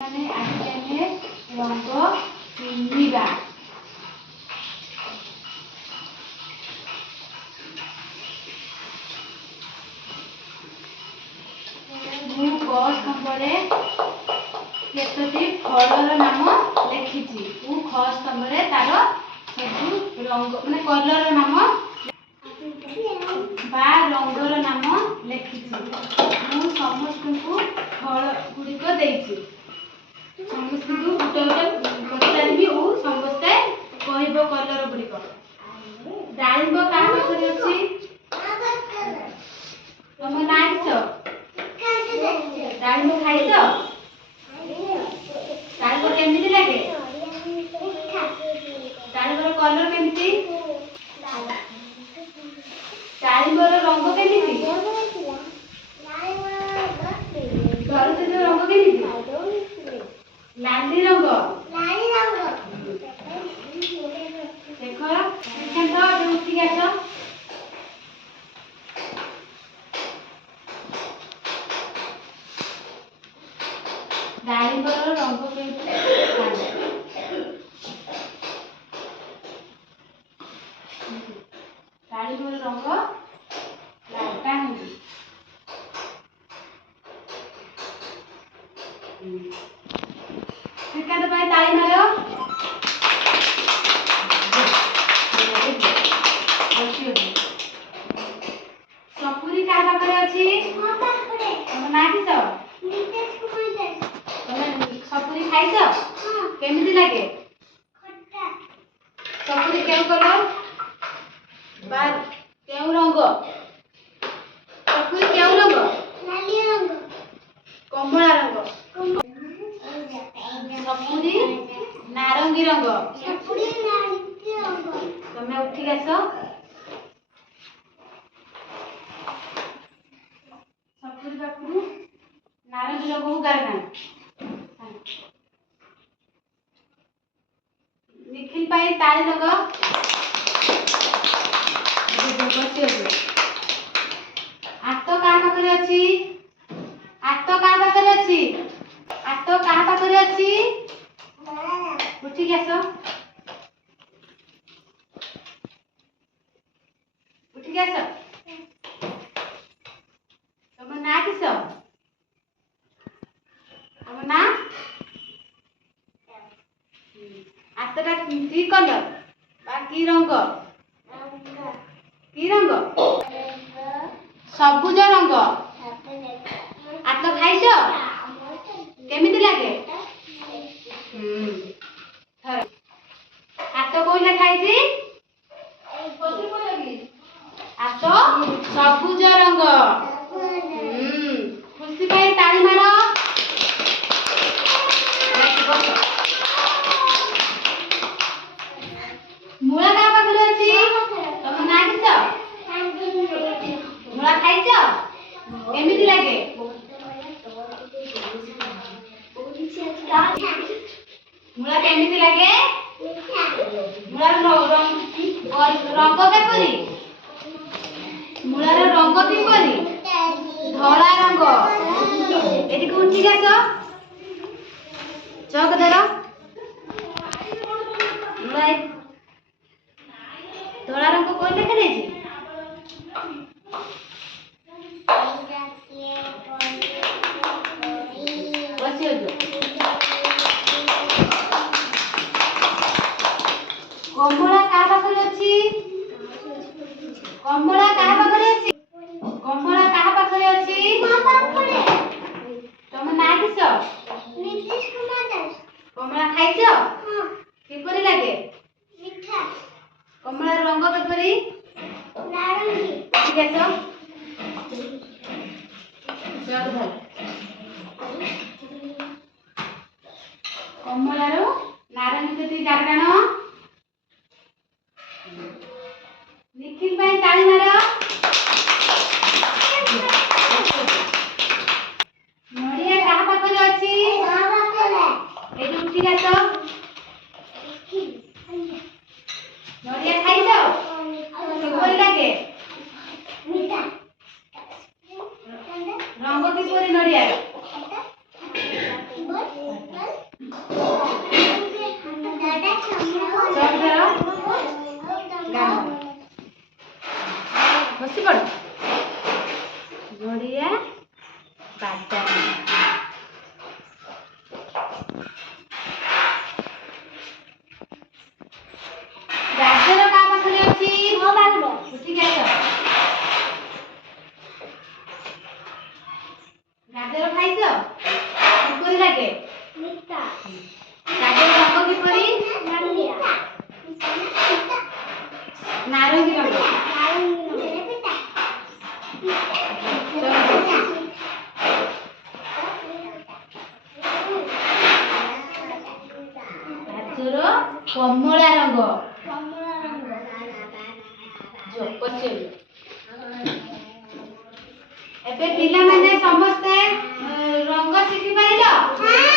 ମାନେ ଆଜି ଆମେ ରଙ୍ଗ ଚିହ୍ନିବା। ମୁଁ କ ସ୍ତମ୍ଭରେ କେତୋଟି ଫଳର ନାମ ଲେଖିଛି। ମୁଁ ଖ ସ୍ତମ୍ଭରେ ତାର ସବୁ ରଙ୍ଗ ମାନେ କଲର ନାମ ବା ରଙ୍ଗର ନାମ ଲେଖିଛି। ମୁଁ ସମସ୍ତଙ୍କୁ ଫଳ ଗୁଡ଼ିକ ଦେଇଛି। ସମସ୍ତଙ୍କୁ ଗୋଟେ ଗୋଟେ ପଚାରିବି ଓ ସମସ୍ତେ କହିବ କଲର ଗୁଡ଼ିକ। ଡାଳିମ୍ବ କାହା ପାଖରେ ଅଛି? ତମ ନାଁ କିସ? ଡାଳିମ୍ବ ଖାଇଛ? ଡାଳିମ୍ବ କେମିତି ଲାଗେ? ଡାଳିମ୍ବର କଲର କେମିତି? ଡାଳିମ୍ବର ରଙ୍ଗ କେମିତି? ଧରିତ୍ରୀର ରଙ୍ଗ କେମିତି? ଲାଲି ରଙ୍ଗ। ଦେଖ ଶ୍ରୀକାନ୍ତ ଉଠିକି ଆସ। ଡାଳିମ୍ବର ରଙ୍ଗ କେମିତି? ଡାଳିମ୍ବର ରଙ୍ଗ କାହିଁକି? ଶ୍ରୀକାନ୍ତ ପାଇଁ ତାଳି ମାର। ସପୁରୀ କାହା ପାଖରେ ଅଛି? ତମ ନାଁ କିସ? ତମେ ସପୁରୀ ଖାଇଛ? କେମିତି ଲାଗେ? ସପୁରୀ କେଉଁ କଲର ବା କେଉଁ ରଙ୍ଗ? ସପୁରୀ କେଉଁ ରଙ୍ଗ? କମଳା ରଙ୍ଗ। ସପୁରୀ ନାରଙ୍ଗୀ ରଙ୍ଗ। ତମେ ଉଠିକି ଆସ। ସପୁରୀ ପାଖରୁ ନାରଙ୍ଗୀ ରଙ୍ଗକୁ ଗାର ଟାଣ। ନିଖିଲ ପାଇଁ ତାଳି ଲଗାଅ। ଆତ କାହା ପାଖରେ ଅଛି? ଆତ କାହା ପାଖରେ ଅଛି? ଆତ କାହା ପାଖରେ ଅଛି? ଉଠିକି ଆସ। ଉଠିକି ଆସ। ତମ ନାଁ କିସ? ତମ ନାଁ? ଆତଟା କି କଲର ବା କି ରଙ୍ଗ? କି ରଙ୍ଗ? ସବୁଜ ରଙ୍ଗ। ଆତ ଖାଇଛ? କେମିତି ଲାଗେ? ଆତ କୋଉଟା ଖାଇଛି? ଆତ ସବୁଜ ରଙ୍ଗ। ଖୁସି ପାଇଁ ତାଳି ମାର। ମୂଳା କାହା ପାଖରେ ଅଛି? ତମ ନାଁ କିସ? ମୂଳା ଖାଇଛ? କେମିତି ଲାଗେ? ମୂଳା କେମିତି ଲାଗେ? ମୂଳାର ରଙ୍ଗ କିପରି? ମୂଳାର ରଙ୍ଗ କିପରି? ଧଳା ରଙ୍ଗ। ଏଠିକୁ ଉଠିକି ଆସ। ଚକ ଧର। ଧଳା ରଙ୍ଗ କୋଉଠି ଦେଖାଯାଇଛି? କମଳା କାହା ପାଖରେ ଅଛି? କମଳା କାହା ପାଖରେ ଅଛି? କମଳା କାହା ପାଖରେ ଅଛି? ତମ ନାଁ କିସ? କମଳା ଖାଇଛ? କିପରି ଲାଗେ? କମଳାର ରଙ୍ଗ କିପରି? ଉଠିକି ଆସ। କମଳାର ନାରଙ୍ଗୀ ଯଦି ଗାର ଟାଣ। ନିଖିଲ ପାଇଁ ତାଳି ମାର। ନଡ଼ିଆ କାହା ପାଖରେ ଅଛି? ଏଠି ଉଠିକି ଆସ। ନଡ଼ିଆ ଖାଇଛ? କିପରି ଲାଗେ? ରଙ୍ଗ କିପରି ନଡ଼ିଆର? ଗାଜର କା ପାଖରେ ଅଛି? ମୋ ପାଖରେ। ଉଠିକି ଆସ। ଗାଜର ଖାଇଛ? କିପରି ଲାଗେ? ମିଠା। ଗାଜର ରଙ୍ଗ କିପରି? ନାଲିଆ। ନାରଙ୍ଗୀ ରଙ୍ଗ। ଗାଜର କମଳା ରଙ୍ଗ। ଏବେ ପିଲାମାନେ ସମସ୍ତେ ରଙ୍ଗ ଶିଖି ପାରିଲ?